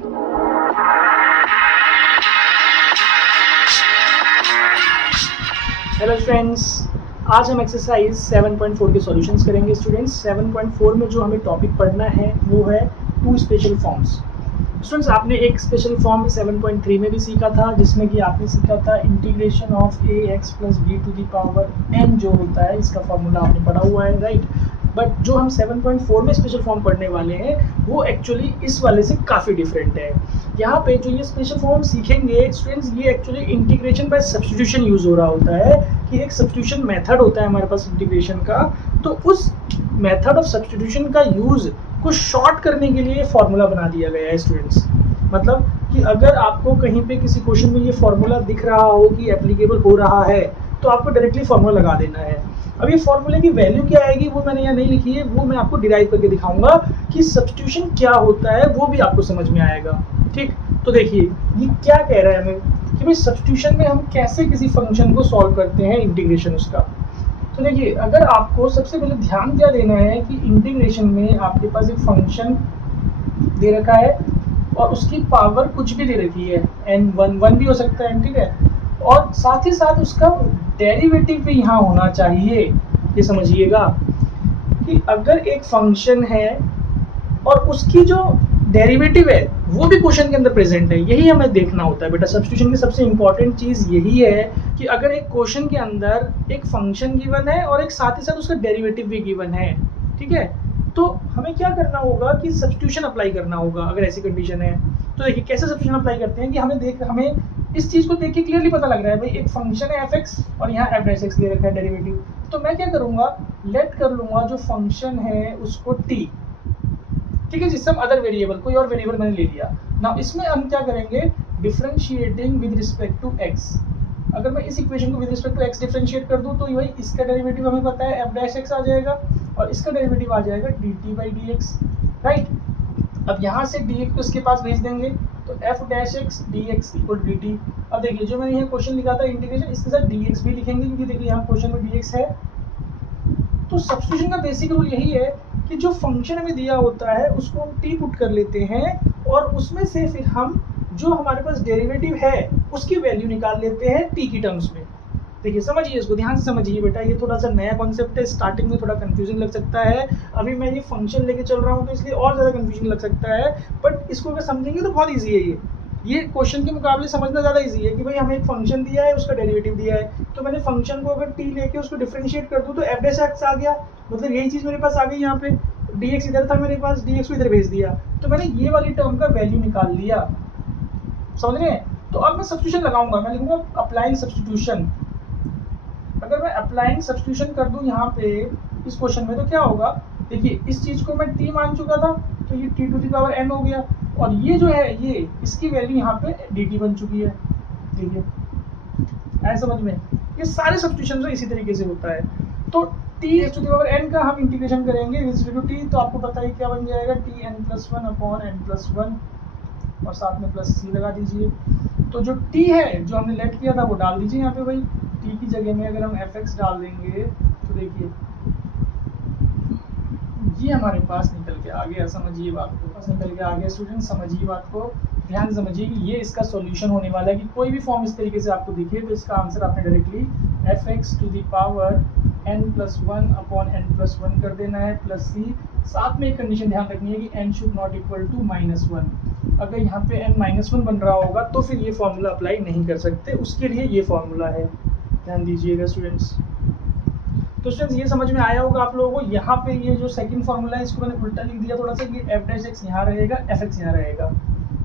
Hello students, आज हम exercise 7.4 के सॉल्यूशंस करेंगे। स्टूडेंट्स 7.4 में जो हमें टॉपिक पढ़ना है वो है टू स्पेशल फॉर्म्स। स्टूडेंट्स आपने एक स्पेशल फॉर्म 7.3 में भी सीखा था, जिसमें कि आपने सीखा था integration of A X plus B to the power N जो होता है, इसका फॉर्मूला आपने पढ़ा हुआ है, राइट। बट जो हम 7.4 में स्पेशल फॉर्म पढ़ने वाले हैं वो एक्चुअली इस वाले से काफ़ी डिफरेंट है। यहाँ पे जो ये स्पेशल फॉर्म सीखेंगे स्टूडेंट्स, ये actually integration by substitution use हो रहा होता है कि एक सब्स्टिट्यूशन मेथड होता है हमारे पास इंटीग्रेशन का, तो उस मेथड ऑफ सब्स्टिट्यूशन का यूज़ को शॉर्ट करने के लिए फॉर्मूला बना दिया गया है स्टूडेंट्स। मतलब कि अगर आपको कहीं पे किसी क्वेश्चन में ये फॉर्मूला दिख रहा हो कि एप्लीकेबल हो रहा है तो आपको डायरेक्टली फॉर्मूला लगा देना है। अब ये फॉर्मूले की वैल्यू क्या आएगी वो मैंने यहाँ नहीं लिखी है, वो मैं आपको डिराइव करके दिखाऊंगा कि सब्स्टिट्यूशन क्या होता है, वो भी आपको समझ में आएगा। ठीक, तो देखिए ये क्या कह रहा है हमें कि भाई सब्स्टिट्यूशन में हम कैसे किसी फंक्शन को सॉल्व करते हैं, इंटीग्रेशन उसका। तो देखिए, अगर आपको सबसे पहले ध्यान क्या देना है कि इंटीग्रेशन में आपके पास एक फंक्शन दे रखा है और उसकी पावर कुछ भी दे रखी है, n1 भी हो सकता है, ठीक है, और साथ ही साथ उसका डेरिवेटिव भी यहाँ होना चाहिए। ये समझिएगा कि अगर एक फंक्शन है और उसकी जो डेरिवेटिव है वो भी क्वेश्चन के अंदर प्रेजेंट है, यही हमें देखना होता है बेटा। सब्स्टिट्यूशन की सबसे इंपॉर्टेंट चीज़ यही है कि अगर एक क्वेश्चन के अंदर एक फंक्शन गिवन है और एक साथ ही साथ उसका डेरिवेटिव भी गिवन है, ठीक है, तो हमें क्या करना होगा कि सब्स्टिट्यूशन अप्लाई करना होगा अगर ऐसी कंडीशन है। तो देखिए कैसे सब्स्टिट्यूशन अप्लाई करते हैं कि हमें इस चीज़ को देख के क्लियरली पता लग रहा है भाई एक फंक्शन है f(x) और यहाँ f'(x) दे रखा है डेरिवेटिव। तो मैं क्या करूँगा, लेट कर लूँगा जो फंक्शन है उसको t, ठीक है जी, सम अदर वेरिएबल, कोई और वेरिएबल मैंने ले लिया ना। इसमें हम क्या करेंगे, differentiating with respect to x। अगर मैं इस इक्वेशन को with respect to x differentiate कर दूं तो वही इसका डेरिवेटिव हमें पता है f'(x) आ जाएगा और इसका डेरिवेटिव आ जाएगा dt/dx, राइट। अब यहाँ से dx को इसके पास भेज देंगे तो f'(x) dx = dt। अब देखिए जो मैंने यहाँ क्वेश्चन लिखा था इंटीग्रेशन, इसके साथ dx भी लिखेंगे क्योंकि देखिए यहाँ क्वेश्चन में dx है। तो सब्स्टिट्यूशन का बेसिक रूल यही है कि जो फंक्शन हमें दिया होता है उसको हम t पुट कर लेते हैं और उसमें से फिर हम जो हमारे पास डेरिवेटिव है उसकी वैल्यू निकाल लेते हैं t की टर्म्स में। देखिए समझिए, इसको ध्यान से समझिए बेटा, ये थोड़ा सा नया कॉन्सेप्ट है, स्टार्टिंग में थोड़ा कंफ्यूजन लग सकता है। अभी मैं ये फंक्शन लेके चल रहा हूँ तो इसलिए और ज़्यादा कंफ्यूजन लग सकता है, बट इसको अगर समझेंगे तो बहुत ईजी है। ये क्वेश्चन के मुकाबले समझना ज़्यादा इजी है कि भाई हमें एक फंक्शन दिया है, उसका डेरिवेटिव दिया है, तो मैंने फंक्शन को अगर t लेके उसको डिफरेंशिएट कर दूँ तो f'(x) आ गया, मतलब यही चीज़ मेरे पास आ गई। यहाँ पे dx इधर था मेरे पास, dx को इधर भेज दिया, तो मैंने ये वाली टर्म का वैल्यू निकाल लिया, समझ रहे हैं। तो अब मैं सब्स्टिट्यूशन लगाऊंगा, मैं लिखूंगा अप्लाइंग सब्स्टिट्यूशन। अगर मैं अप्लाइंग सब्स्टिट्यूशन कर दूं यहाँ पे इस क्वेश्चन में तो क्या होगा, देखिए इस चीज़ को मैं t मान चुका था तो ये t⁴n हो गया, और ये जो है ये इसकी वैल्यू यहाँ पे dt बन चुकी है। देखिए ऐसा समझ में, ये सारे सब्स्टिट्यूशन इसी तरीके से होता है। तो t⁴n का हम इंटीग्रेशन करेंगे विद रिस्पेक्ट टू t, तो आपको पता है क्या बन जाएगा, tn+1/n+1 और साथ में प्लस c लगा दीजिए। तो जो t है जो हमने लेट किया था वो डाल दीजिए यहाँ पे, भाई t की जगह में अगर हम f(x) डाल देंगे तो देखिए ये हमारे पास निकल के आ गया। समझिए बात को, पास निकल के आ गया स्टूडेंट, समझिए बात को, ध्यान से समझिए कि ये इसका सॉल्यूशन होने वाला है कि कोई भी फॉर्म इस तरीके से आपको दिखे तो इसका आंसर आपने डायरेक्टली f(x) कर देना है प्लस c। साथ में एक कंडीशन ध्यान रखनी है कि n should not equal to -1। अगर यहाँ पे n-1 बन रहा होगा तो फिर ये फॉर्मूला अप्लाई नहीं कर सकते, उसके लिए ये फॉर्मूला है, ध्यान दीजिएगा स्टूडेंट्स। तो स्टूडेंट्स ये समझ में आया होगा आप लोगों को। यहाँ पे ये जो सेकंड फॉर्मूला है इसको मैंने उल्टा लिख दिया थोड़ा सा, कि f'(x) यहाँ रहेगा, f(x) यहाँ रहेगा,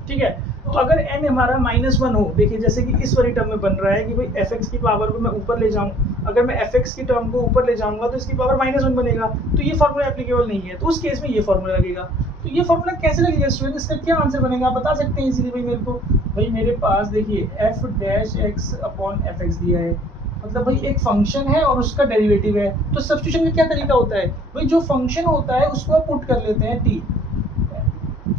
ठीक है। तो अगर n हमारा -1 हो, देखिए जैसे कि इस वाली टर्म में बन रहा है कि भाई f(x) की पावर को मैं ऊपर ले जाऊँ, अगर मैं f(x) की टर्म को ऊपर ले जाऊंगा तो इसकी पावर -1 बनेगा, तो ये फॉर्मूला एप्लीकेबल नहीं है, तो उस केस में ये फॉर्मूला लगेगा। तो ये फॉर्मूला कैसे लगेगा स्टूडेंट, इसका क्या आंसर बनेगा आप बता सकते हैं इसीलिए भाई मेरे को। भाई मेरे पास देखिए f'(x)/f(x) दिया है, मतलब भाई एक फंक्शन है और उसका डेरिवेटिव है। तो सब्स्टिट्यूशन का क्या तरीका होता है, भाई जो फंक्शन होता है उसको आप पुट कर लेते हैं t,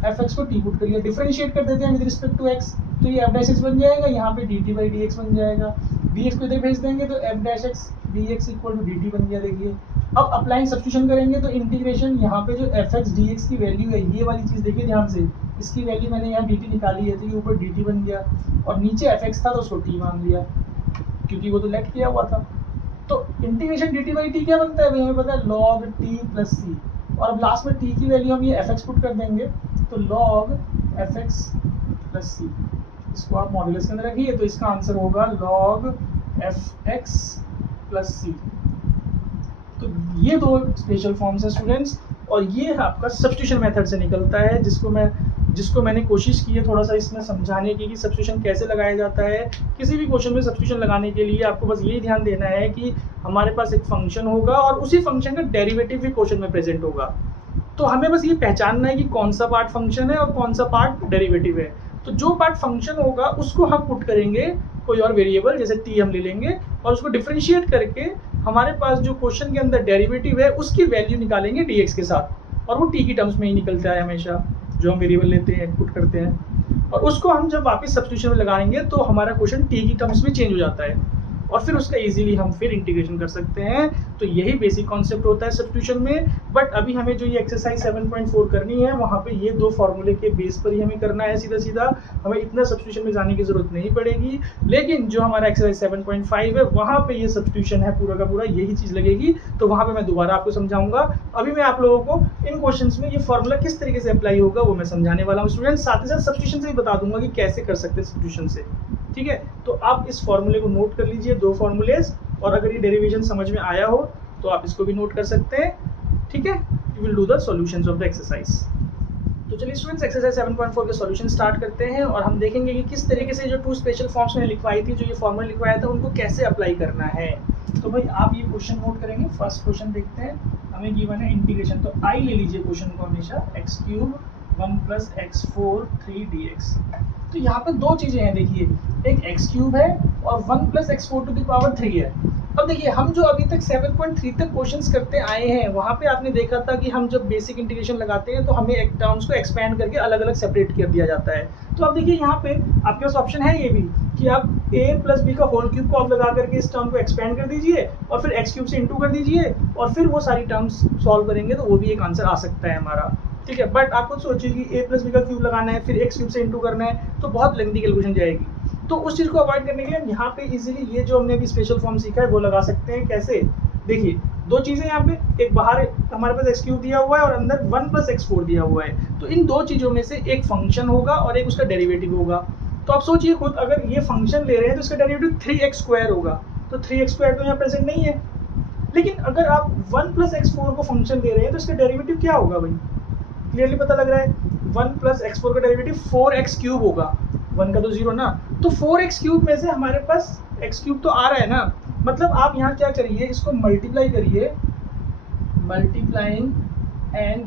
f(x) को t पुट कर लिया, डिफरेंशिएट कर देते हैं विद रिस्पेक्ट टू x, तो ये f'(x) बन जाएगा, यहाँ पे dt/dx बन जाएगा, dx को इधर भेज देंगे तो f'(x) dx = dt बन गया। देखिए अब अप्लाइंग सब्स्टिट्यूशन करेंगे तो इंटीग्रेशन यहाँ पे जो f(x) dx की वैल्यू है, ये वाली चीज़ देखिए ध्यान से, इसकी वैल्यू मैंने यहाँ dt निकाली है तो ये ऊपर dt बन गया, और नीचे fx था तो उसको t मान लिया क्योंकि वो तो लेट किया हुआ था। तो इंटीग्रेशन dt बाई टी क्या बनता है भाई, हमें पता है log t प्लस सी, और अब लास्ट में t की वैल्यू हम ये fx पुट कर देंगे तो log fx प्लस सी, इसको आप मॉड्यूलस के अंदर रखिए तो इसका आंसर होगा log fx प्लस सी। तो ये दो स्पेशल फॉर्म्स है स्टूडेंट्स, और ये आपका सब्स्टिट्यूशन मेथड से निकलता है, जिसको मैंने कोशिश की है थोड़ा सा इसमें समझाने की कि सब्स्टिट्यूशन कैसे लगाया जाता है। किसी भी क्वेश्चन में सब्स्टिट्यूशन लगाने के लिए आपको बस यही ध्यान देना है कि हमारे पास एक फंक्शन होगा और उसी फंक्शन का डेरिवेटिव भी क्वेश्चन में प्रेजेंट होगा। तो हमें बस ये पहचानना है कि कौन सा पार्ट फंक्शन है और कौन सा पार्ट डेरिवेटिव है। तो जो पार्ट फंक्शन होगा उसको हम पुट करेंगे कोई और वेरिएबल, जैसे t हम ले लेंगे और उसको डिफरेंशिएट करके हमारे पास जो क्वेश्चन के अंदर डेरिवेटिव है उसकी वैल्यू निकालेंगे dx के साथ, और वो t की टर्म्स में ही निकलता है हमेशा जो हम वेरिएबल लेते हैं पुट करते हैं, और उसको हम जब वापस सब्स्टिट्यूशन में लगाएंगे तो हमारा क्वेश्चन t की टर्म्स में चेंज हो जाता है, और फिर उसका इजीली हम फिर इंटीग्रेशन कर सकते हैं। तो यही बेसिक कॉन्सेप्ट होता है सब्स्टिट्यूशन में। बट अभी हमें जो ये एक्सरसाइज 7.4 करनी है वहाँ पे ये दो फॉर्मूले के बेस पर ही हमें करना है सीधा सीधा, हमें इतना सब्स्टिट्यूशन में जाने की जरूरत नहीं पड़ेगी। लेकिन जो हमारा एक्सरसाइज 7.5 है वहाँ पे ये सब्स्टिट्यूशन है पूरा का पूरा, यही चीज़ लगेगी, तो वहाँ पे मैं दोबारा आपको समझाऊंगा। अभी मैं आप लोगों को इन क्वेश्चंस में ये फॉर्मूला किस तरीके से अप्लाई होगा वो मैं समझाने वाला हूँ स्टूडेंट, साथ ही साथ सब्स्टिट्यूशन से ही बता दूंगा कि कैसे कर सकते हैं सब्स्टिट्यूशन से। ठीक है, तो आप इस फॉर्मूले को नोट कर लीजिए, दो फॉर्मूलेज, और अगर ये डेरिवेशन समझ में आया हो तो आप इसको भी नोट कर सकते हैं। ठीक है, you will do the solutions of the exercise. तो चलिए स्टूडेंट्स एक्सरसाइज 7.4 के सॉल्यूशन स्टार्ट करते हैं, और हम देखेंगे कि किस तरीके से जो टू स्पेशल फॉर्म्स मैंने लिखवाई थी, जो ये फॉर्मूला लिखवाया था, उनको कैसे अप्लाई करना है। तो भाई आप ये क्वेश्चन नोट करेंगे। फर्स्ट क्वेश्चन देखते हैं, हमें गिवन है इंटीग्रेशन, तो आई ले लीजिए क्वेश्चन को हमेशा, x³ 1 + x4 3 dx। तो यहाँ पे दो चीजें हैं, देखिए एक x³ है और 1 + x4 3 है। अब देखिए हम जो अभी तक 7.3 तक क्वेश्चंस करते आए हैं वहाँ पे आपने देखा था कि हम जब बेसिक इंटीग्रेशन लगाते हैं तो हमें एक टर्म्स को एक्सपेंड करके अलग अलग सेपरेट कर दिया जाता है। तो अब देखिए यहाँ पे आपके पास ऑप्शन है ये भी कि आप a + b का होल क्यूब को आप लगा करके इस टर्म को एक्सपेंड कर दीजिए और फिर x³ से इंटू कर दीजिए और फिर वो सारी टर्म्स सॉल्व करेंगे तो वो भी एक आंसर आ सकता है हमारा। ठीक है, बट आप खुद सोचिए कि a + b का क्यूब लगाना है फिर x³ से इंटू करना है तो बहुत लेंथी कैलकुलेशन जाएगी। तो उस चीज़ को अवॉइड करने के लिए हम यहाँ पे इजीली ये जो हमने अभी स्पेशल फॉर्म सीखा है वो लगा सकते हैं। कैसे, देखिए दो चीज़ें यहाँ पे, एक बाहर हमारे पास x³ दिया हुआ है और अंदर 1 + x4 दिया हुआ है। तो इन दो चीज़ों में से एक फंक्शन होगा और एक उसका डेरिवेटिव होगा। तो आप सोचिए खुद, अगर ये फंक्शन ले रहे हैं तो इसका डेरिवेटिव 3x² होगा, तो 3x² तो यहाँ प्रेजेंट नहीं है। लेकिन अगर आप 1 + x4 को फंक्शन ले रहे हैं तो इसका डेरिवेटिव क्या होगा भाई, क्लियरली पता लग रहा है। 1 + x4 का डेरिवेटिव 4x³ होगा, 1 का तो 0 ना, तो 4x³ में से हमारे पास x³ तो आ रहा है ना, मतलब आप यहाँ क्या करिए, इसको मल्टीप्लाई करिए, multiplying and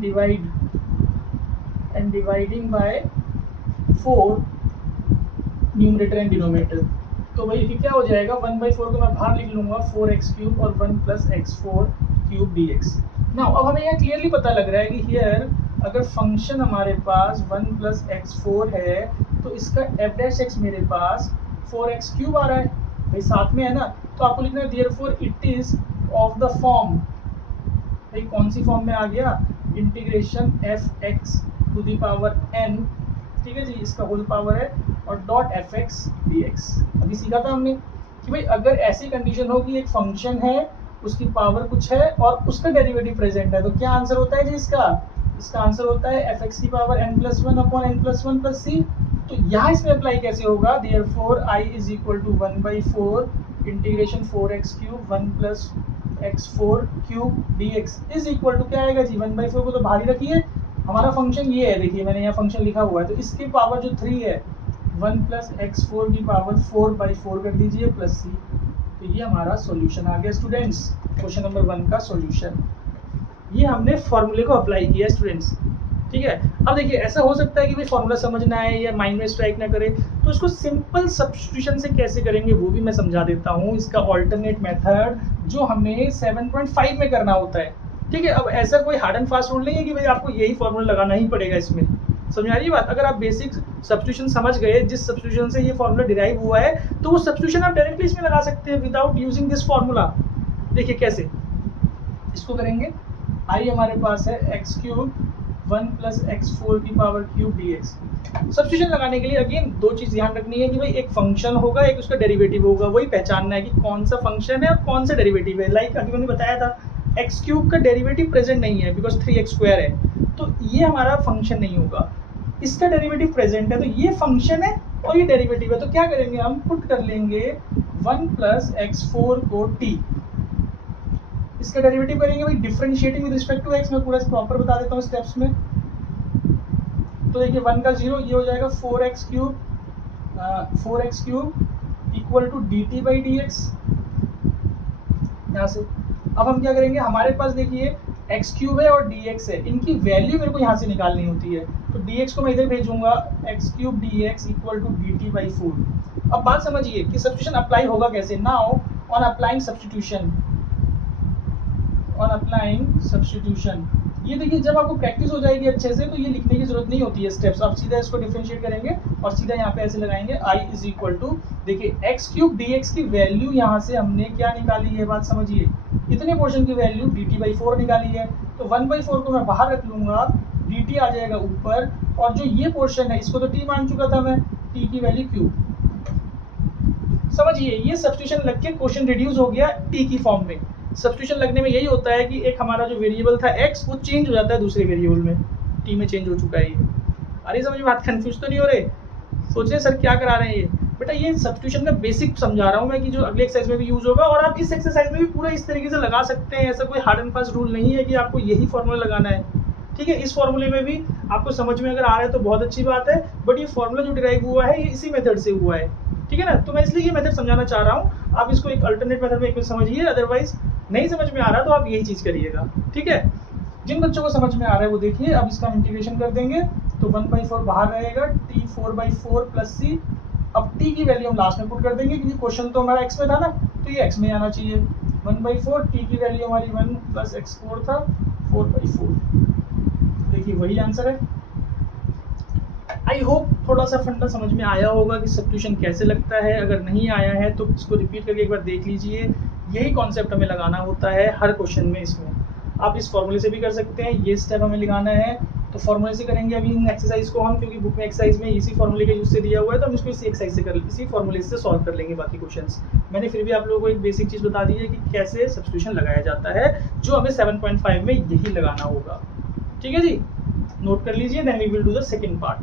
dividing by 4 numerator and denominator. तो भाई ये क्या हो जाएगा, 1/4 को मैं बाहर लिख लूंगा 4x³ और 1 + x4³ dx। नाउ अब हमें यहाँ क्लियरली पता लग रहा है कि हियर अगर फंक्शन हमारे पास 1 + x4 है तो इसका f' मेरे पास 4x³ आ रहा है, भाई साथ में है ना, तो आपको लिखना है therefore it is of the form, भाई कौन सी फॉर्म में आ गया, इंटीग्रेशन fx⁴n, ठीक है जी, इसका होल पावर है और .fx dx। अभी सीखा था हमने कि भाई अगर ऐसी कंडीशन हो कि एक फंक्शन है उसकी पावर कुछ है और उसका डेरिवेटिव प्रेजेंट है तो क्या आंसर होता है जी इसका आंसर होता है fx⁴n+1/n+1 + c। तो यहाँ इसमें अप्लाई कैसे होगा, therefore i = 1/4 integration 4x³ 1 + x4³ dx is equal to क्या आएगा जी, 1/4 को तो बाहर ही रखिए, हमारा फंक्शन ये है, देखिए मैंने यहाँ फंक्शन लिखा हुआ है, तो इसकी पावर जो 3 है 1 + x4 की पावर 4/4 कर दीजिए प्लस c। तो ये हमारा सॉल्यूशन आ गया स्टूडेंट्स, क्वेश्चन नंबर 1 का सॉल्यूशन। ये हमने फॉर्मूले को अप्लाई किया स्टूडेंट्स। ठीक है, अब देखिए ऐसा हो सकता है कि भाई फॉर्मूला समझ ना आए या माइंड में स्ट्राइक ना करे, तो इसको सिंपल सब्स्टिट्यूशन से कैसे करेंगे वो भी मैं समझा देता हूँ, इसका ऑल्टरनेट मेथड जो हमें 7.5 में करना होता है। ठीक है, अब ऐसा कोई हार्ड एंड फास्ट रूल नहीं है कि भाई आपको यही फॉर्मूला लगाना ही पड़ेगा इसमें, समझ आ रही है बात। अगर आप बेसिक सब्स्टिट्यूशन समझ गए, जिस सब्स्टिट्यूशन से ये फॉर्मूला डिराइव हुआ है, तो वो सब्स्टिट्यूशन आप डायरेक्टली इसमें लगा सकते हैं विदाउट यूजिंग दिस फॉर्मूला। देखिए कैसे इसको करेंगे, आई हमारे पास है x³ 1 + x4³ dx। सब्स्टिट्यूशन लगाने के लिए अगेन दो चीज ध्यान रखनी है कि भाई एक फंक्शन होगा, एक उसका डेरिवेटिव होगा, वही पहचानना है कि कौन सा फंक्शन है और कौन सा डेरिवेटिव है। लाइक अभी मैंने बताया था एक्स क्यूब का डेरिवेटिव प्रेजेंट नहीं है बिकॉज 3x² है, तो ये हमारा फंक्शन नहीं होगा। इसका डेरिवेटिव प्रेजेंट है तो ये फंक्शन है और ये डेरिवेटिव है, तो क्या करेंगे हम पुट कर लेंगे 1 + x4 को t, इसका डेरिवेटिव करेंगे भाई differentiating with respect to x। मैं पूरा प्रॉपर बता देता हूँ स्टेप्स में। तो देखिए 1 का 0, ये हो जाएगा 4x³ इक्वल टू dt/dx यहाँ से। अब हम क्या करेंगे, हमारे पास देखिए x³ है और dx है, इनकी वैल्यू मेरे को यहाँ से निकालनी होती है, तो dx को मैं इधर भेजूंगा, x³ dx equal to dt/4। अब बात समझिए कि सब्स्टिट्यूशन अप्लाई होगा कैसे। नाउ ऑन अप्लाइंग सब्स्टिट्यूशन, ये देखिए जब आपको प्रैक्टिस हो जाएगी अच्छे से तो ये लिखने की जरूरत नहीं होती है स्टेप्स, आप सीधा इसको डिफरेंशिएट करेंगे और सीधा यहाँ पे ऐसे लगाएंगे I इज इक्वल टू, देखिए x³ dx की वैल्यू यहाँ से हमने क्या निकाली है, बात समझिए, इतने पोर्शन की वैल्यू dt/4 निकाली है, तो 1/4 को मैं बाहर रख लूंगा, dt आ जाएगा ऊपर, और जो ये पोर्शन है इसको तो t मान चुका था मैं, t की वैल्यू q। समझिए ये सब्स्टिट्यूशन लग के क्वेश्चन रिड्यूस हो गया t की फॉर्म में। सब्स्टिट्यूशन लगने में यही होता है कि एक हमारा जो वेरिएबल था x वो चेंज हो जाता है दूसरे वेरिएबल में, t में चेंज हो चुका है ये। अरे समझ में बात, कंफ्यूज तो नहीं हो रहे? सोच रहे सर क्या करा रहे हैं ये? बेटा ये सब्स्टिट्यूशन का बेसिक समझा रहा हूँ मैं कि जो अगले एक्सरसाइज में भी यूज होगा, और आप इस एक्सरसाइज में भी पूरा इस तरीके से लगा सकते हैं। ऐसा कोई हार्ड एंड फास्ट रूल नहीं है कि आपको यही फॉर्मूला लगाना है, ठीक है। इस फॉर्मूले में भी आपको समझ में अगर आ रहा है तो बहुत अच्छी बात है, बट ये फॉर्मूला जो डिराइव हुआ है ये इसी मेथड से हुआ है, ठीक है ना। तो मैं इसलिए ये मेथड समझाना चाह रहा हूँ, आप इसको एक अल्टरनेट मेथड में एक समझिए, अदरवाइज नहीं समझ में आ रहा तो आप यही चीज करिएगा, ठीक है। जिन बच्चों को समझ में आ रहा है वो देखिए। अब इसका इंटीग्रेशन कर देंगे तो 1/4 बाहर रहेगा, t 4/4 प्लस c। अब t की वैल्यू हम लास्ट में पुट कर देंगे क्योंकि क्वेश्चन तो हमारा x में था ना, तो ये x में आना चाहिए। 1/4 t की वैल्यू हमारी 1 + x4 था, 4/4। देखिए वही आंसर है। आई होप थोड़ा सा फंडा समझ में आया होगा कि सब्स्टिट्यूशन कैसे लगता है। अगर नहीं आया है तो इसको रिपीट करके एक बार देख लीजिए। यही कॉन्सेप्ट हमें लगाना होता है हर क्वेश्चन में। इसमें आप इस फॉर्मूले से भी कर सकते हैं, ये स्टेप हमें लगाना है तो फॉर्मूले से करेंगे अभी इन एक्सरसाइज को हम, क्योंकि बुक में एक्सरसाइज में इसी फॉर्मूले के यूज से दिया हुआ है, तो हम इसको इसी एक्सरसाइज से इसी फॉर्मूले से सॉल्व कर लेंगे बाकी क्वेश्चंस। मैंने फिर भी आप लोगों को एक बेसिक चीज बता दी है कि कैसे सब्स्टिट्यूशन लगाया जाता है, जो हमें 7.5 में यही लगाना होगा, ठीक है जी। नोट कर लीजिए, then we will do the second part.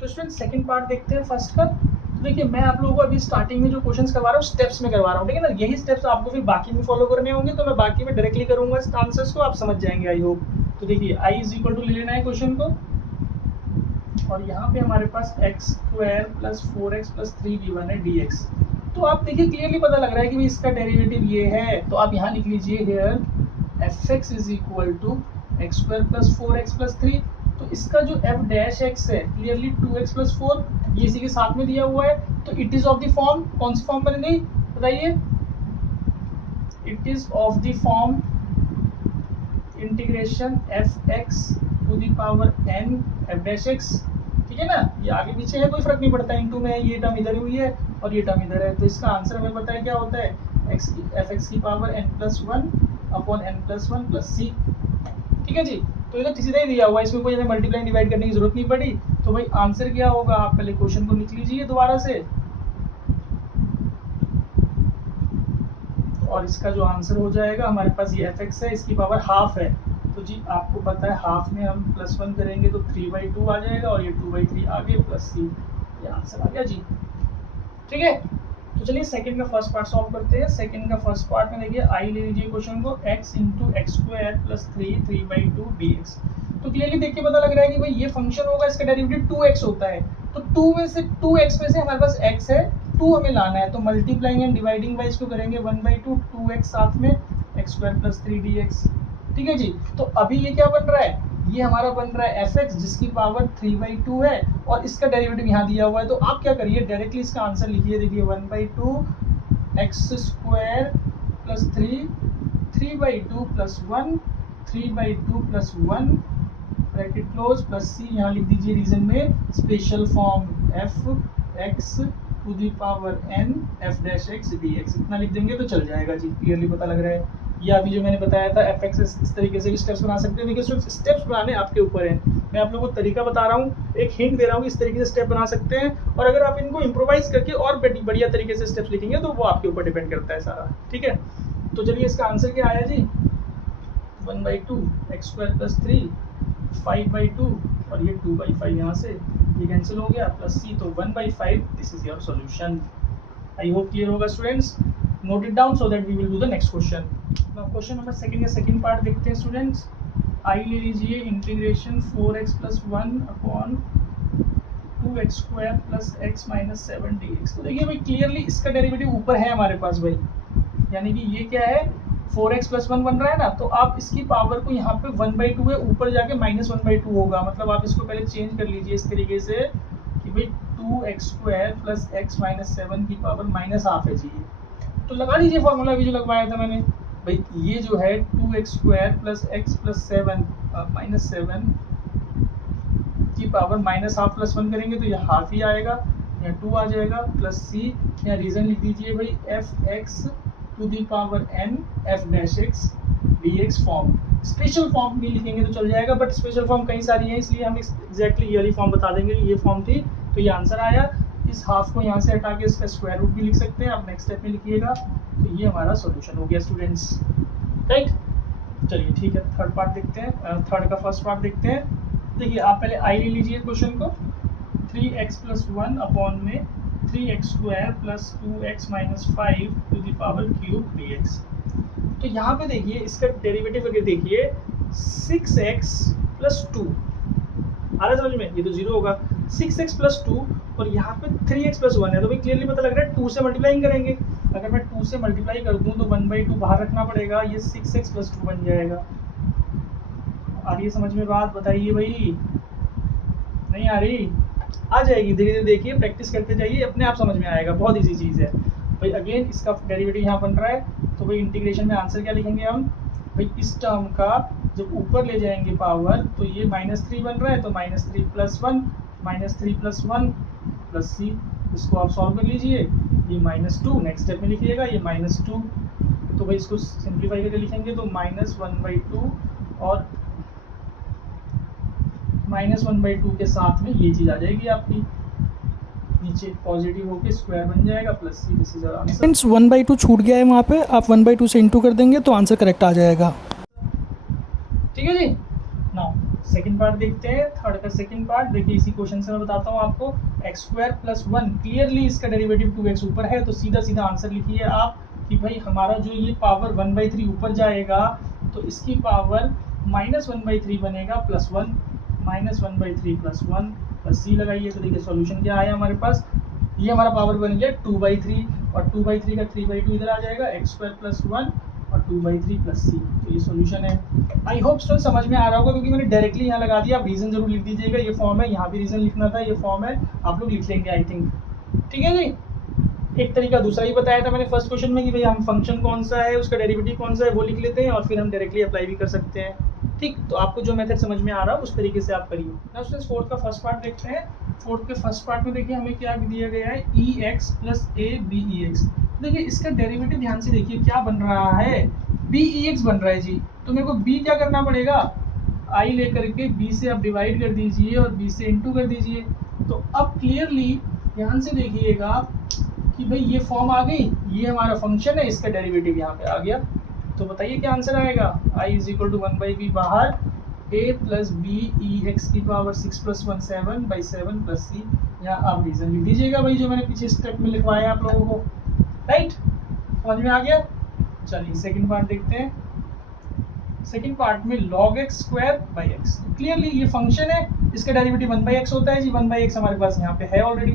तो स्टूडेंट सेकंड पार्ट देखते हैं फर्स्ट का। तो देखिए मैं आप लोगों को अभी स्टार्टिंग में जो क्वेश्चंस करवा रहा हूँ स्टेप्स में करवा रहा हूँ, ठीक है ना। यही स्टेप्स आपको फिर बाकी में फॉलो करने होंगे, तो मैं बाकी में डायरेक्टली करूंगा इस आंसर्स को, आप समझ जाएंगे आई होप। तो देखिए I इज इक्वल टू ले लेना है क्वेश्चन को, और यहाँ पे हमारे पास x² + 4x + 3 गिवन है dx। तो आप देखिए क्लियरली पता लग रहा है कि भाई इसका डेरिवेटिव ये है, तो आप यहाँ लिख लीजिए here fx is equal to x² + 4x + 3। तो इसका जो f' है क्लियरली 2x + 4, ये इसी के साथ में दिया हुआ है, तो it is of the form, कौन सी फॉर्म बन गई बताइए? It is of the form integration fx to the power n f', ठीक है ना। ये आगे पीछे है कोई फर्क नहीं पड़ता, इनटू में ये टर्म इधर हुई है और ये टर्म इधर है, तो इसका आंसर हमें पता है क्या होता है, fx की पावर n+1/n+1 + c, ठीक है जी। तो ये तो सीधा ही दिया हुआ है, इसमें कोई हमें मल्टीप्लाई डिवाइड करने की जरूरत नहीं पड़ी। तो भाई आंसर क्या होगा, आप पहले क्वेश्चन को लिख लीजिए दोबारा से, और इसका जो आंसर हो जाएगा हमारे पास ये fx है, इसकी पावर हाफ है, तो जी आपको पता है हाफ में हम +1 करेंगे तो 3/2 आ जाएगा, और ये 2/3 आगे प्लस c, ये आंसर आ गया जी, ठीक है। तो चलिए सेकंड का फर्स्ट पार्ट सॉल्व करते हैं। सेकंड का फर्स्ट पार्ट में देखिए I ले लीजिए क्वेश्चन को, x × x² + 3/2 dx। तो क्लियरली देख के पता लग रहा है कि भाई ये फंक्शन होगा, इसका डेरिवेटिव 2x होता है, तो 2x में से हमारे पास x है, 2 हमें लाना है, तो मल्टीप्लाइंग एंड डिवाइडिंग बाय इसको करेंगे 1/2, 2x साथ में x² + 3 dx, ठीक है जी। तो अभी ये क्या बन रहा है, ये हमारा बन रहा है fx जिसकी पावर 3/2 है, और इसका डेरिवेटिव यहाँ दिया हुआ है, तो आप क्या करिए डायरेक्टली इसका आंसर लिखिए। देखिए 1/2 x² + 3, 3/2 + 1, 3/2 + 1 bracket close plus c, यहाँ लिख दीजिए रीजन में special form fx to the power n f' x dx, इतना लिख देंगे तो चल जाएगा जी, क्लियरली पता लग रहा है। या अभी जो मैंने बताया था fx इस तरीके से भी स्टेप्स बना सकते हैं। देखिए स्टेप्स बनाने आपके ऊपर है, मैं आप लोगों को तरीका बता रहा हूँ, एक हिंट दे रहा हूँ कि इस तरीके से स्टेप बना सकते हैं, और अगर आप इनको इम्प्रोवाइज करके और बढ़िया तरीके से स्टेप्स लिखेंगे तो वो आपके ऊपर डिपेंड करता है सारा। ठीक है, तो चलिए इसका आंसर क्या आया जी, 1/2 x² + 3 5/2 और ये 2/5 यहाँ से ये कैंसिल हो गया प्लस c, तो 1/5 this is your solution. I hope clear होगा students. Note it down so that we will do the next question. Now question number second का सेकंड पार्ट देखते हैं स्टूडेंट्स। आई ले लीजिए integration 4x + 1 upon 2x² + x - 7 dx। तो देखिए भाई clearly इसका डेरिवेटिव ऊपर है हमारे पास भाई, यानी कि ये क्या है 4x + 1 बन रहा है ना, तो आप इसकी पावर को यहाँ पे 1/2 है, ऊपर जाके -1/2 होगा, मतलब आप इसको पहले चेंज कर लीजिए इस तरीके से कि भाई 2x² + x - 7 की पावर -½ है जी। तो लगा लीजिए फॉर्मूला भी जो लगवाया था मैंने भाई, ये जो है 2x² + x + 7 -7 की पावर -½ + 1 करेंगे तो ये हाफ ही आएगा, या 2 आ जाएगा प्लस c, या रीजन लिख दीजिए भाई fx⁴n f'(x) dx form. Special form भी लिखेंगे तो चल जाएगा, बट स्पेशल फॉर्म कई सारी हैं इसलिए हम एग्जैक्टली ये वाली फॉर्म बता देंगे, ये फॉर्म थी तो ये आंसर आया। इस हाफ को यहाँ से हटा के इसका स्क्वायर रूट भी लिख सकते हैं, आप नेक्स्ट स्टेप में लिखिएगा, तो ये हमारा सॉल्यूशन हो गया स्टूडेंट्स। राइट, चलिए ठीक है, थर्ड पार्ट देखते हैं, थर्ड का फर्स्ट पार्ट देखते हैं। देखिए आप पहले आई ले लीजिए क्वेश्चन को, 3x + 1 अपॉन में 3x² + 2x - 5 to the power cube dx। तो यहाँ पे देखिए इसका डेरिवेटिव अगर देखिए 6x + 2 आ रहा है समझ में, ये तो 0 होगा, 6x + 2 और यहाँ पे 3x + 1 है, तो भाई क्लियरली पता लग रहा है 2 से मल्टीप्लाई करेंगे। अगर मैं 2 से मल्टीप्लाई कर दूँ तो 1/2 बाहर रखना पड़ेगा, ये 6x + 2 बन जाएगा। आ रही है समझ में बात, बताइए भाई, नहीं आ रही? आ जाएगी, धीरे धीरे देखिए, प्रैक्टिस करते जाइए, अपने आप समझ में आएगा, बहुत इजी चीज़ है भाई। अगेन इसका डेरिवेटिव यहाँ बन रहा है, तो भाई इंटीग्रेशन में आंसर क्या लिखेंगे हम भाई, इस टर्म का जब ऊपर ले जाएंगे पावर तो ये -3 बन रहा है, तो -3 + 1 -3 + 1 प्लस c, इसको आप सॉल्व कर लीजिए, ये -2 नेक्स्ट स्टेप में लिखिएगा, ये -2, तो भाई इसको सिंप्लीफाई करके लिखेंगे तो -1/2 और -1/2 के साथ में ये चीज़ आ जाएगी आपकी, नीचे पॉजिटिव होके स्क्वायर बन जाएगा plus c, this is our answer. Friends 1/2 छूट गया है वहाँ पे, आप 1/2 से इंटू कर देंगे तो आंसर करेक्ट आ जाएगा। ठीक है जी। नाउ सेकंड पार्ट देखते हैं, थर्ड का सेकंड पार्ट। देखिए इसी क्वेश्चन से मैं बताता हूँ आपको, x² + 1 क्लियरली इसका डेरिवेटिव 2x ऊपर है, तो सीधा सीधा आंसर लिखिए आप कि भाई हमारा जो ये पावर 1/3 ऊपर जाएगा तो इसकी पावर -1/3 बनेगा +1 -1/3 + 1 प्लस c लगाइए, तो देखिए सॉल्यूशन क्या आया हमारे पास, ये हमारा पावर बन गया 2/3 और 2/3 का 3/2 इधर आ जाएगा, x² + 1 और 2/3 + c, तो ये सॉल्यूशन है। आई होप स्टूडेंट समझ में आ रहा होगा, क्योंकि मैंने डायरेक्टली यहाँ लगा दिया, आप रीजन जरूर लिख दीजिएगा, ये फॉर्म है, यहाँ भी रीजन लिखना था, ये फॉर्म है, आप लोग लिख लेंगे आई थिंक। ठीक है जी। एक तरीका दूसरा ही बताया था मैंने फर्स्ट क्वेश्चन में कि भाई हम फंक्शन कौन सा है, उसका डेरिवेटिव कौन सा है वो लिख लेते हैं और फिर हम डायरेक्टली अप्लाई भी कर सकते हैं। ठीक, तो आपको जो मेथड समझ में आ रहा है उस तरीके से आप करिए। नाउ स्टूडेंट्स फोर्थ का फर्स्ट पार्ट देखते हैं। फोर्थ के फर्स्ट पार्ट में देखिए हमें क्या दिया गया है, ex + a/bex। देखिए इसका डेरिवेटिव ध्यान से देखिए क्या बन रहा है, bex बन रहा है जी, तो मेरे को b क्या करना पड़ेगा, i लेकर के b से आप डिवाइड कर दीजिए और b से इंटू कर दीजिए। तो अब क्लियरली ध्यान से देखिएगा कि भाई ये फॉर्म आ गई, ये हमारा फंक्शन है, इसका डेरिवेटिव यहाँ पे आ गया, तो बताइए क्या आंसर आएगा, i = 1/b बाहर, a + bex की पावर 6 + 1 7/7 + c, यहाँ आप रीजन लिख दीजिएगा भाई जो मैंने पीछे स्टेप में लिखवाया आप लोगों को। राइट, समझ में आ गया। चलिए सेकंड पार्ट देखते हैं। सेकंड पार्ट में log x² / x, क्लियरली ये फंक्शन है, इसका डेरिवेटिव 1/x होता है जी, 1/x हमारे पास यहाँ पे है ऑलरेडी,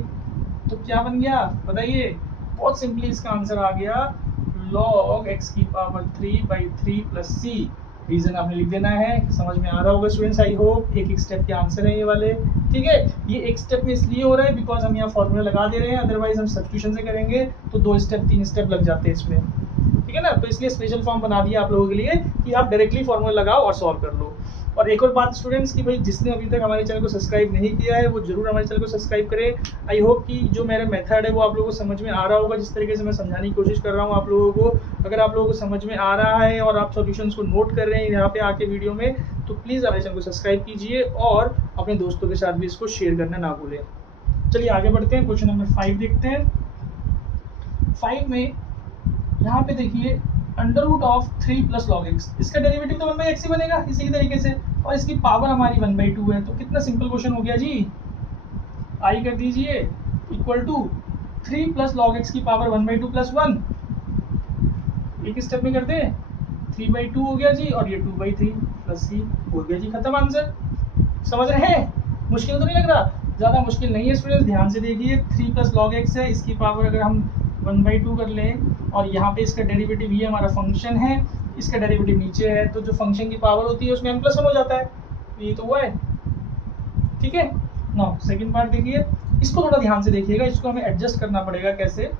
तो क्या बन गया बताइए, बहुत सिंपली इसका आंसर आ गया log x की पावर 3/3 + c। रीजन आपने लिख देना है, समझ में आ रहा होगा स्टूडेंट्स, आई होप। एक एक स्टेप के आंसर है ये वाले, ठीक है। ये एक स्टेप में इसलिए हो रहा है बिकॉज हम यहाँ फॉर्मूला लगा दे रहे हैं, अदरवाइज हम सब्स्टिट्यूशन से करेंगे तो 2 स्टेप 3 स्टेप लग जाते हैं इसमें, ठीक है ना। तो इसलिए स्पेशल फॉर्म बना दिया आप लोगों के लिए कि आप डायरेक्टली फॉर्मूला लगाओ और सॉल्व कर लो। और एक और बात स्टूडेंट्स कि भाई जिसने अभी तक हमारे चैनल को सब्सक्राइब नहीं किया है वो जरूर हमारे चैनल को सब्सक्राइब करें। आई होप कि जो मेरा मेथड है वो आप लोगों को समझ में आ रहा होगा, जिस तरीके से मैं समझाने की कोशिश कर रहा हूँ आप लोगों को। अगर आप लोगों को समझ में आ रहा है और आप सॉल्यूशंस को नोट कर रहे हैं यहाँ पे आके वीडियो में, तो प्लीज़ हमारे चैनल को सब्सक्राइब कीजिए और अपने दोस्तों के साथ भी इसको शेयर करना ना भूलें। चलिए आगे बढ़ते हैं, क्वेश्चन नंबर 5 देखते हैं। 5 में यहाँ पे देखिए under root of 3 plus log X, इसका डेरिवेटिव तो 1/x ही बनेगा इसी तरीके से, और इसकी पावर हमारी 1/2 है। तो कितना सिंपल क्वेश्चन हो गया जी, आई कर दीजिए equal to 3 plus log X की पावर 1/2 प्लस 1, एक स्टेप में करते हैं 3/2 हो गया जी, और ये 2/3 प्लस c हो गया जी, खत्म आंसर। समझ रहे हैं, मुश्किल तो नहीं लग रहा, ज़्यादा मुश्किल नहीं है स्टूडेंट्स। ध्यान से देखिए 3 प्लस लॉग एक्स है, इसकी पावर अगर हम 1/2 कर लें और यहाँ पे इसका डेरिवेटिव ये हमारा फंक्शन है, इसका डेरिवेटिव नीचे है, तो जो फंक्शन की पावर होती है उसमें n+1 हो जाता है, ये तो हुआ है। ठीक है, नाउ सेकंड पार्ट देखिए, इसको थोड़ा ध्यान से देखिएगा, इसको हमें एडजस्ट करना पड़ेगा। कैसे?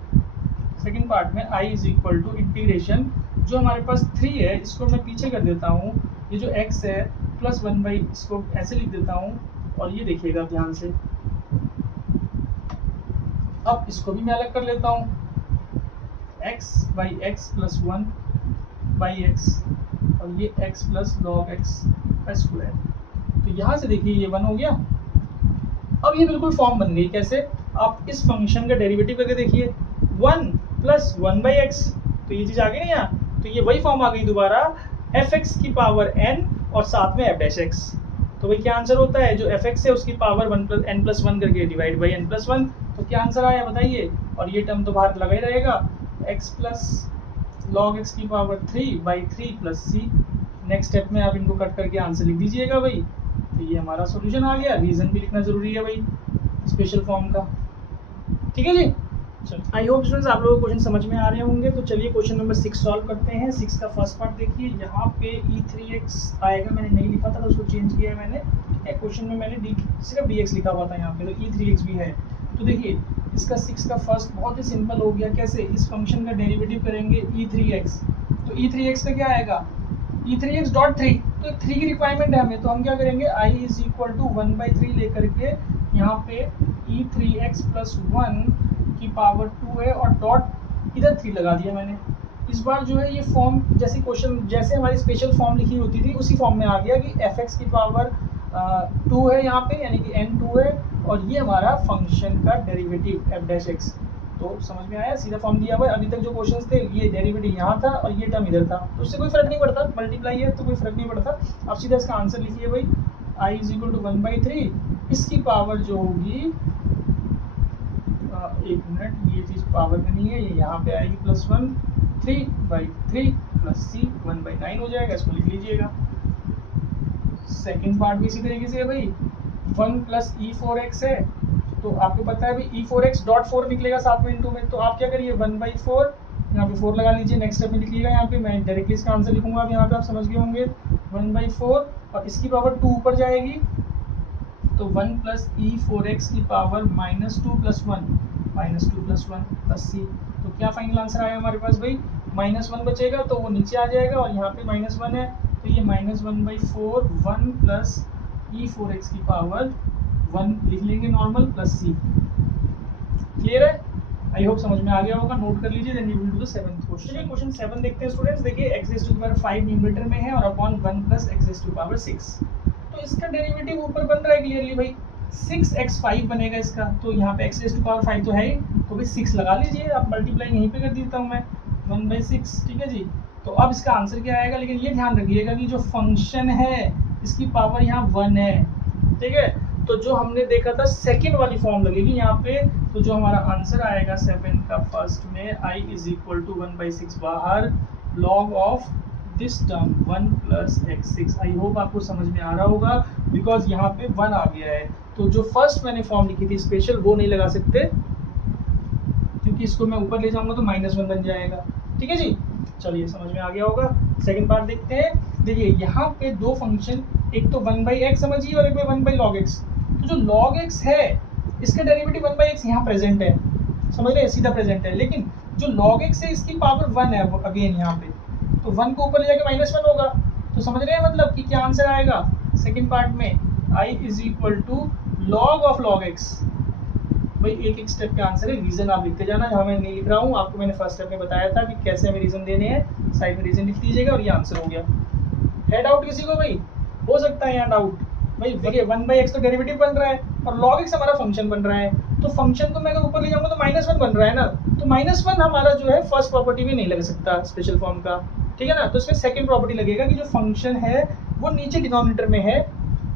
सेकंड पार्ट में i is equal to integration, जो हमारे पास 3 है इसको मैं पीछे कर देता हूँ, ये जो x है प्लस 1/, इसको ऐसे लिख देता हूँ, और ये देखिएगा ध्यान से, अब इसको भी मैं अलग कर लेता हूँ, x by x plus 1 by x, और ये x प्लस लॉग एक्स का स्क्वायर। तो यहाँ से देखिए ये 1 हो गया। अब ये बिल्कुल फॉर्म बन गई। कैसे? आप इस फंक्शन का डेरिवेटिव करके देखिए 1 प्लस 1/x, तो ये चीज़ आ गई ना यहाँ, तो ये वही फॉर्म आ गई दोबारा, fx की पावर n और साथ में f'(x). तो भाई क्या आंसर होता है, जो fx है उसकी पावर 1 + n+1 करके डिवाइड बाई n+1, तो क्या आंसर आया बताइए। और ये टर्म तो बाहर लगा ही रहेगा, x प्लस लॉग x की power 3/3 plus c। Next step में आप इनको कट करके आंसर लिख दीजिएगा भाई, तो ये हमारा सॉल्यूशन आ गया। रीजन भी लिखना जरूरी है भाई स्पेशल फॉर्म का। ठीक है जी, चलो आई होप स्टूडेंट्स आप लोगों को क्वेश्चन समझ में आ रहे होंगे। तो चलिए क्वेश्चन नंबर 6 सॉल्व करते हैं। 6 का फर्स्ट पार्ट देखिए, यहाँ पे e3x आएगा, मैंने नहीं लिखा था तो उसको चेंज किया है मैंने। क्वेश्चन में मैंने सिर्फ dx लिखा हुआ था यहाँ पे, तो e3x भी है। तो देखिए इसका 6 का फर्स्ट बहुत ही सिंपल हो गया। कैसे? इस फंक्शन का डेरिवेटिव करेंगे e3x, तो e3x का क्या आएगा, e3x डॉट 3, तो 3 की रिक्वायरमेंट है हमें, तो हम क्या करेंगे i इज इक्वल टू 1/3 लेकर के यहाँ पे e3x प्लस 1 की पावर 2 है, और डॉट इधर 3 लगा दिया मैंने। इस बार जो है ये फॉर्म जैसे क्वेश्चन जैसे हमारी स्पेशल फॉर्म लिखी होती थी उसी फॉर्म में आ गया कि fx की पावर 2 है यहाँ पे, यानी कि n2 है, और ये हमारा फंक्शन का डेरिवेटिव f'(x). तो समझ में आया, सीधा फॉर्म दिया हुआ है। अभी तक जो क्वेश्चंस थे ये डेरिवेटिव यहाँ था और ये टर्म इधर था, तो उससे कोई फर्क नहीं पड़ता, मल्टीप्लाई है तो कोई फर्क नहीं पड़ता। आप सीधा इसका आंसर लिखिए भाई, i इज इक्वल टू 1/3, इसकी पावर जो होगी, एक मिनट, ये चीज़ पावर में नहीं है, ये यहाँ पे आएगी +1, 3/3 प्लस c 1/9 हो जाएगा, इसको लिख लीजिएगा। सेकंड पार्ट भी इसी तरीके से है भाई, 1 प्लस e4x है, तो आपको पता है भाई e4x डॉट 4 निकलेगा साथ में इंटू में, तो आप क्या करिए 1/4 यहाँ पे 4 लगा लीजिए। नेक्स्ट स्टेप में लिखिएगा, यहाँ पे मैं डायरेक्टली इसका आंसर लिखूंगा, अब यहाँ पे आप समझ गए होंगे 1/4, और इसकी पावर 2 ऊपर जाएगी, तो 1 प्लस e4x की पावर -2 प्लस 1 प्लस c। तो क्या फाइनल आंसर आया हमारे पास भाई, -1 बचेगा तो वो नीचे आ जाएगा, और यहाँ पे -1 है, तो ये -1/4 1 प्लस e4x की पावर 1 लिख लेंगे नॉर्मल प्लस c। क्लियर है? आई होप समझ में आ गया होगा, नोट कर लीजिए। Then we will do the 7th question. चलिए क्वेश्चन 7 देखते हैं स्टूडेंट्स। देखिए x⁵ न्यूमरेटर में है और अपॉन 1 प्लस x⁵ तो इसका डेरिवेटिव ऊपर बन रहा है क्लियरली भाई, 6x5 बनेगा इसका, तो यहाँ पे x⁵ तो है ही, तो भाई 6 लगा लीजिए आप, मल्टीप्लाई यहीं पे कर देता हूँ मैं 1/6। ठीक है जी, तो अब इसका आंसर क्या आएगा, लेकिन ये ध्यान रखिएगा कि जो फंक्शन है इसकी पावर यहाँ 1 है। ठीक है, तो जो हमने देखा था सेकंड वाली फॉर्म लगेगी यहाँ पे, तो जो हमारा आंसर आएगा 7 का फर्स्ट में i इज इक्वल टू 1/6 बाहर, log of this term 1 plus x6। I hope आपको समझ में आ रहा होगा, बिकॉज यहाँ पे 1 आ गया है, तो जो फर्स्ट मैंने फॉर्म लिखी थी स्पेशल वो नहीं लगा सकते, क्योंकि इसको मैं ऊपर ले जाऊंगा तो -1 बन जाएगा। ठीक है जी, चलिए समझ में आ गया होगा। सेकंड पार्ट देखते हैं। देखिए यहाँ पे दो फंक्शन, एक तो 1/x समझिए और एक 1/log x। तो जो log x है इसका डेरिवेटिव 1/x यहाँ प्रेजेंट है, समझ रहे हैं, सीधा प्रेजेंट है, लेकिन जो log x है इसकी पावर 1 है अगेन यहाँ पे, तो 1 को ऊपर ले जाके -1 होगा, तो समझ रहे हैं मतलब कि क्या आंसर आएगा, सेकेंड पार्ट में i is equal to log of log x। भाई एक एक स्टेप का आंसर है, रीजन आप लिखते जाना, जहाँ मैं नहीं लिख रहा हूँ आपको मैंने फर्स्ट स्टेप में बताया था कि कैसे हमें रीजन देने हैं, साइड में रीजन लिख दीजिएगा और ये आंसर हो गया। है डाउट किसी को भाई? हो सकता है यहाँ डाउट। भाई देखिए 1/x तो डेरिवेटिव बन रहा है और log x हमारा फंक्शन बन रहा है, तो फंक्शन को मैं अगर ऊपर ले जाऊंगा तो -1 बन रहा है ना, तो -1 हमारा जो है फर्स्ट प्रॉपर्टी में नहीं लग सकता स्पेशल फॉर्म का, ठीक है ना। तो इसमें सेकंड प्रॉपर्टी लगेगा कि जो फंक्शन है वो नीचे डिनोमिनेटर में है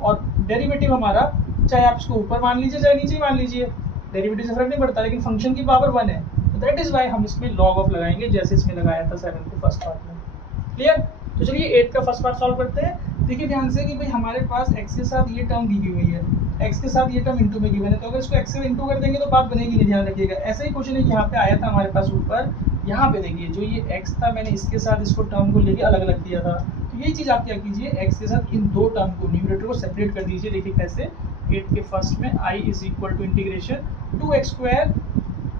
और डेरिवेटिव हमारा चाहे आप इसको ऊपर मान लीजिए चाहे नीचे मान लीजिए, डेरिवेटिव से फर्क नहीं पड़ता, लेकिन फंक्शन की पावर 1 है, तो दैट इज वाई हम इसमें log ऑफ लगाएंगे जैसे इसमें लगाया था 7 के फर्स्ट पार्ट में। क्लियर? तो चलिए 8 का फर्स्ट पार्ट सॉल्व करते हैं। देखिए ध्यान से कि भाई हमारे पास x के साथ ये टर्म दी हुई है, x के साथ ये टर्म इंटू में गिवन है, तो अगर इसको x से इंटू कर देंगे तो बात बनेगी नहीं, ध्यान रखिएगा। ऐसा ही क्वेश्चन है कि यहाँ पे आया था हमारे पास ऊपर, यहाँ पे देखिए जो ये x था मैंने इसके साथ इसको टर्म को लेके अलग अलग किया था, तो यही चीज़ आप क्या कीजिए x के साथ इन दो टर्म को न्यूमरेटर को सेपरेट कर दीजिए। देखिए कैसे, 8 के फर्स्ट में i is equal to integration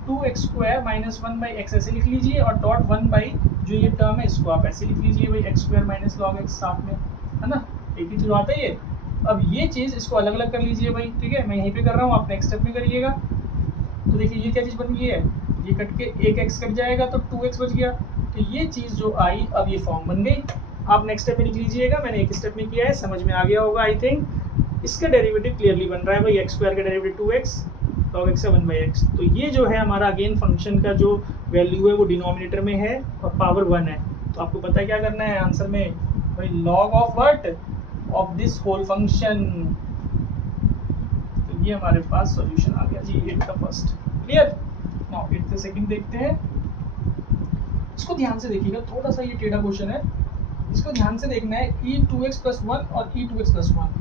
2x square minus 1/x ऐसे लिख लीजिए और डॉट 1 जो ये टर्म है इसको आप ऐसे लिख लीजिए भाई x square minus log x साथ में, है ना, एक ही चीज आता है ये। अब ये चीज़ इसको अलग अलग कर लीजिए भाई, ठीक है, मैं यहीं पे कर रहा हूँ, आप नेक्स्ट स्टेप में करिएगा। तो देखिए ये क्या चीज़ बन गई है, ये कट के एक x कट जाएगा तो 2x बच गया, तो ये चीज़ जो आई अब ये फॉर्म बन गई। आप नेक्स्ट स्टेप में लिख लीजिएगा, मैंने एक स्टेप में किया है, समझ में आ गया होगा आई थिंक। इसका डेरिवेटिव क्लियरली बन रहा है भाई, x स्क्वायर का derivative 2x log x 1/x, तो ये जो है हमारा अगेन फंक्शन का जो वैल्यू है वो डिनोमिनेटर में है और पावर 1 है, तो आपको पता है क्या करना है आंसर में भाई, log of what, of this whole function. तो ये हमारे पास सॉल्यूशन आ गया जी 8 का फर्स्ट। क्लियर? नाउ 8 का सेकंड देखते हैं, इसको ध्यान से देखिएगा, थोड़ा सा ये टेढ़ा क्वेश्चन है, इसको ध्यान से देखना है। e2x + 1 और e2x + 1,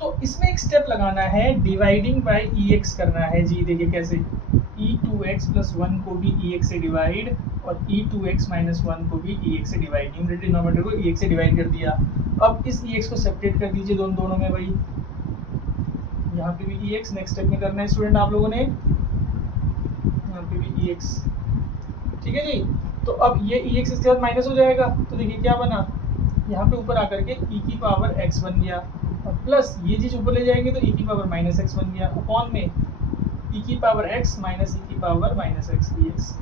तो इसमें एक स्टेप लगाना है, डिवाइडिंग बाय ex करना है जी। देखिए कैसे, e2x + 1 को भी ex से डिवाइड और e2x - 1 को भी ex से डिवाइड, न्यूमरेटर डिनोमिनेटर को ex से डिवाइड कर दिया। अब इस ex को सेपरेट कर दीजिए दोनों में भाई, यहाँ पे भी ex, नेक्स्ट स्टेप में करना है स्टूडेंट आप लोगों ने, यहाँ पे भी ex, ठीक है जी। तो अब ये ex इसके साथ माइनस हो जाएगा, तो देखिए क्या बना, यहाँ पे ऊपर आकर के e की पावर x बन गया और प्लस ये चीज ऊपर ले जाएंगे तो e की पावर -x बन गया, अपॉन में e की पावर x माइनस e की पावर -x dx।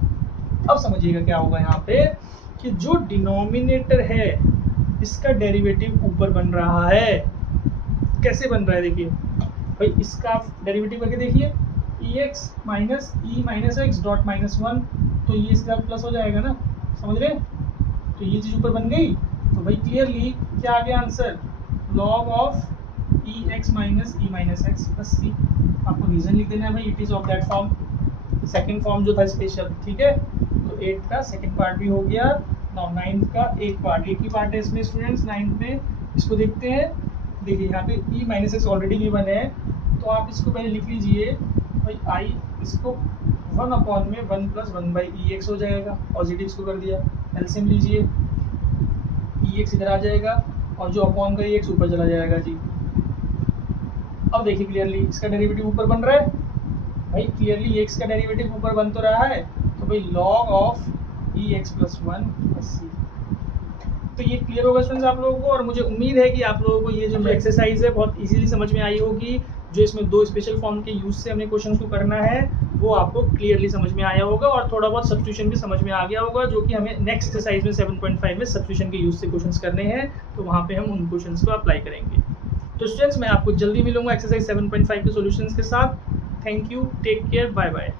अब समझिएगा क्या होगा यहाँ पे कि जो डिनोमिनेटर है इसका डेरिवेटिव ऊपर बन रहा है। कैसे बन रहा है देखिए भाई, इसका डेरिवेटिव करके देखिए, ex minus e minus x dot -1, तो ये इसका प्लस हो जाएगा ना, समझ रहे? तो ये चीज ऊपर बन गई, तो भाई क्लियरली क्या आ गया answer, log of ex minus e minus x plus c। आपको रीजन लिख देना है भाई, it is of that form, second form जो था स्पेशल, ठीक है। तो 8 का सेकंड पार्ट भी हो गया। नाउ 9 का एक ही पार्ट है इसमें स्टूडेंट्स, 9 में इसको देखते हैं। देखिए यहाँ पे e minus x already given है, तो आप इसको पहले लिख लीजिए भाई, i इसको 1/1 + 1/ex हो जाएगा, पॉजिटिव इसको कर दिया, एलसीएम लीजिए, ex इधर आ जाएगा और जो अपॉन का ex ऊपर चला जाएगा जी। अब देखिए क्लियरली इसका डेरिवेटिव ऊपर बन रहा है भाई, क्लियरली x का डेरिवेटिव ऊपर बन तो रहा है, तो भाई log ऑफ ex + 1 + c। तो ये क्लियर होगा स्टूडेंट्स आप लोगों को, और मुझे उम्मीद है कि आप लोगों को ये जो एक्सरसाइज है बहुत इजीली समझ में आई होगी। जो इसमें दो स्पेशल फॉर्म के यूज से हमने क्वेश्चन को करना है वो आपको क्लियरली समझ में आया होगा, और थोड़ा बहुत सब्स्टिट्यूशन भी समझ में आ गया होगा, जो कि हमें नेक्स्ट एक्सरसाइज में 7.5 में सब्स्टिट्यूशन के यूज से क्वेश्चंस करने हैं, तो वहाँ पे हम उन क्वेश्चंस को अप्लाई करेंगे। तो स्टूडेंट्स मैं आपको जल्दी मिलूंगा एक्सरसाइज 7.5 के सॉल्यूशंस के साथ। Thank you, take care, bye bye.